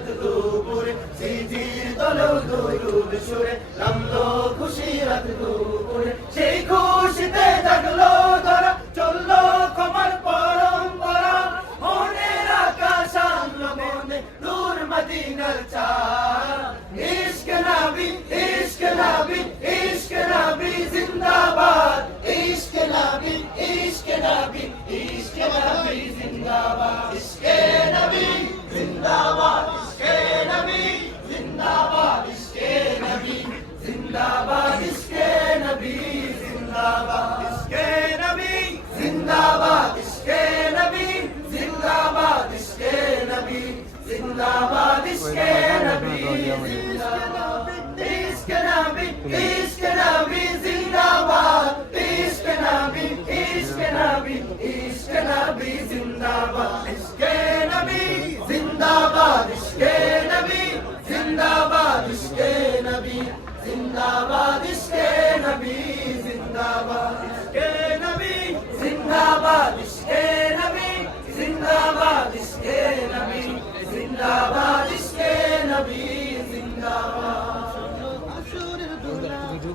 রাত দুপুরে সিজির তলেও দরুদ সুরে নামলো খুশি রাত দুপুরে সেই খুশিতে জাগলো ধরা চললো ক্ষমার পরম্পরা মনের আকাশ আনলো মনে নূর মদিনার চাঁদ ইশক নবী ইশক নবী ইশক নবী জিন্দাবাদ ইশক নবী ইশক নবী ইশক নবী জিন্দাবাদ ইশকে নবী জিন্দাবাদ ইশকে নবী জিন্দাবাদ ইশকে নবী জিন্দাবাদ ইশকে নবী জিন্দাবাদ ইশকে নবী জিন্দাবাদ ইশকে নবী জিন্দাবাদ ইশকে নবী জিন্দাবাদ ইশকে নবী জিন্দাবাদ ইশকে নবী ইশকে নবী জিন্দাবাদ ইশকে নবী ইশকে নবী ইশকে নবী জিন্দাবাদ ইশকে নবী জিন্দাবাদ ইশকে নবী জিন্দাবাদ ইশকে নবী জিন্দাবাদ ইশকে নবী জিন্দাবাদ ইশকে নবী জিন্দাবাদ ইশকে নবী জিন্দাবাদ ইশকে নবী জিন্দাবাদ ইশকে নবী জিন্দাবাদ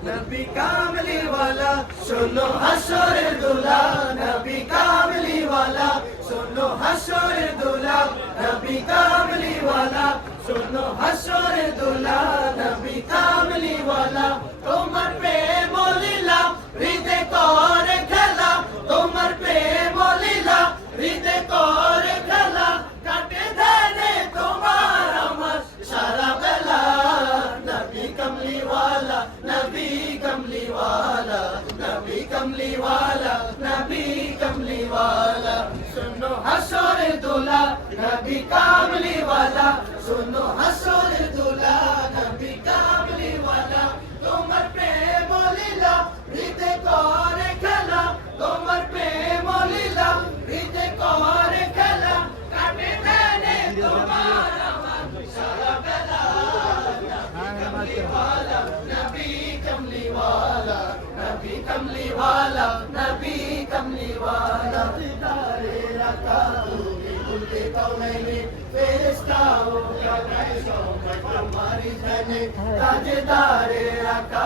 নবী কামলি ওয়ালা শোনো হাসরের দুলা নবী কামলি ওয়ালা শোনো হাসরের দুলা নবী কামলি ওয়ালা শোনো হাসরের দুলা নবী কামলি ওয়ালা তোমার প্রেম লীলা হৃদয় করে খেলা তোমার প্রেম লীলা হৃদয় করে খেলা কাটে ধানে তোমার আমার সারা বেলা নবী কামলি ওয়ালা নবী কামলি ওয়ালা নবী কামলি ওয়ালা নবী কামলি ওয়ালা শোনো হাসরের দোলা নবী কামলি ওয়ালা শোনো হাসরের দোলা নবী কামলি ওয়ালা তোমার প্রেম লীলা হৃদয় করে খেলা তোমার প্রেম লীলা হৃদয় করে খেলা কাটে ধানে তোমার আমার সারা বেলা নবী ওয়ালা নবী কামলি ওয়ালা নবী কামলি ওয়ালা নবী কামলি ওয়ালা দিদারে রাকা তুমি উনকে কৌনাইনে ফেরেশতাओं का कैसो मैं तुम्हारी जाने ताजदारे राका